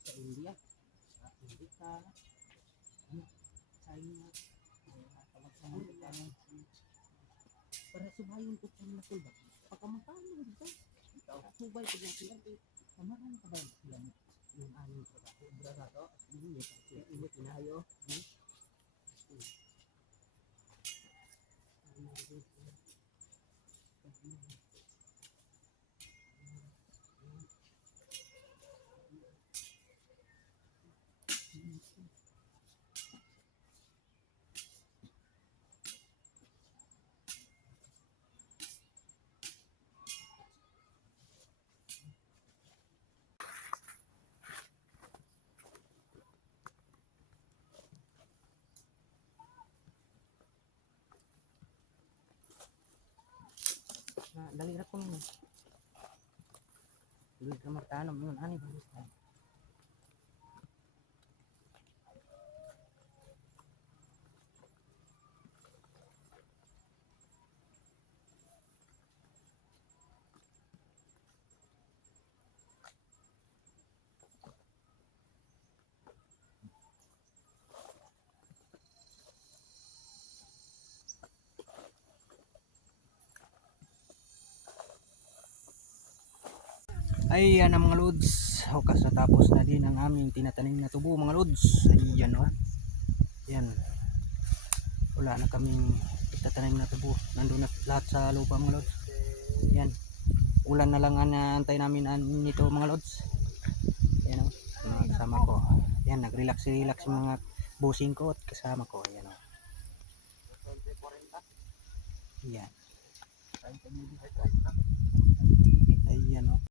sa India, sa Amerika, China, para subayin ko sa mga kulba. Pagkamakano dito, subay ko dyan sila. Samahan ka ba sila yung aming trabaho? Brasado, hindi pinahayo. Dali na po nun. Dili ka magtanong yun. Ano ba gusto? Ayan ang mga lods. Hukas natapos na din ang aming tinatanim na tubo mga lods. Ayan o. Ayan. Wala na kaming itatanim na tubo. Nandun na lahat sa lupa mga lods. Ayan. Ulan na lang ang antay namin nito mga lods. Ayan o. Mga kasama ko. Ayan. Nag-relax-relax yung mga busing ko at kasama ko. Ayan o. Ayan.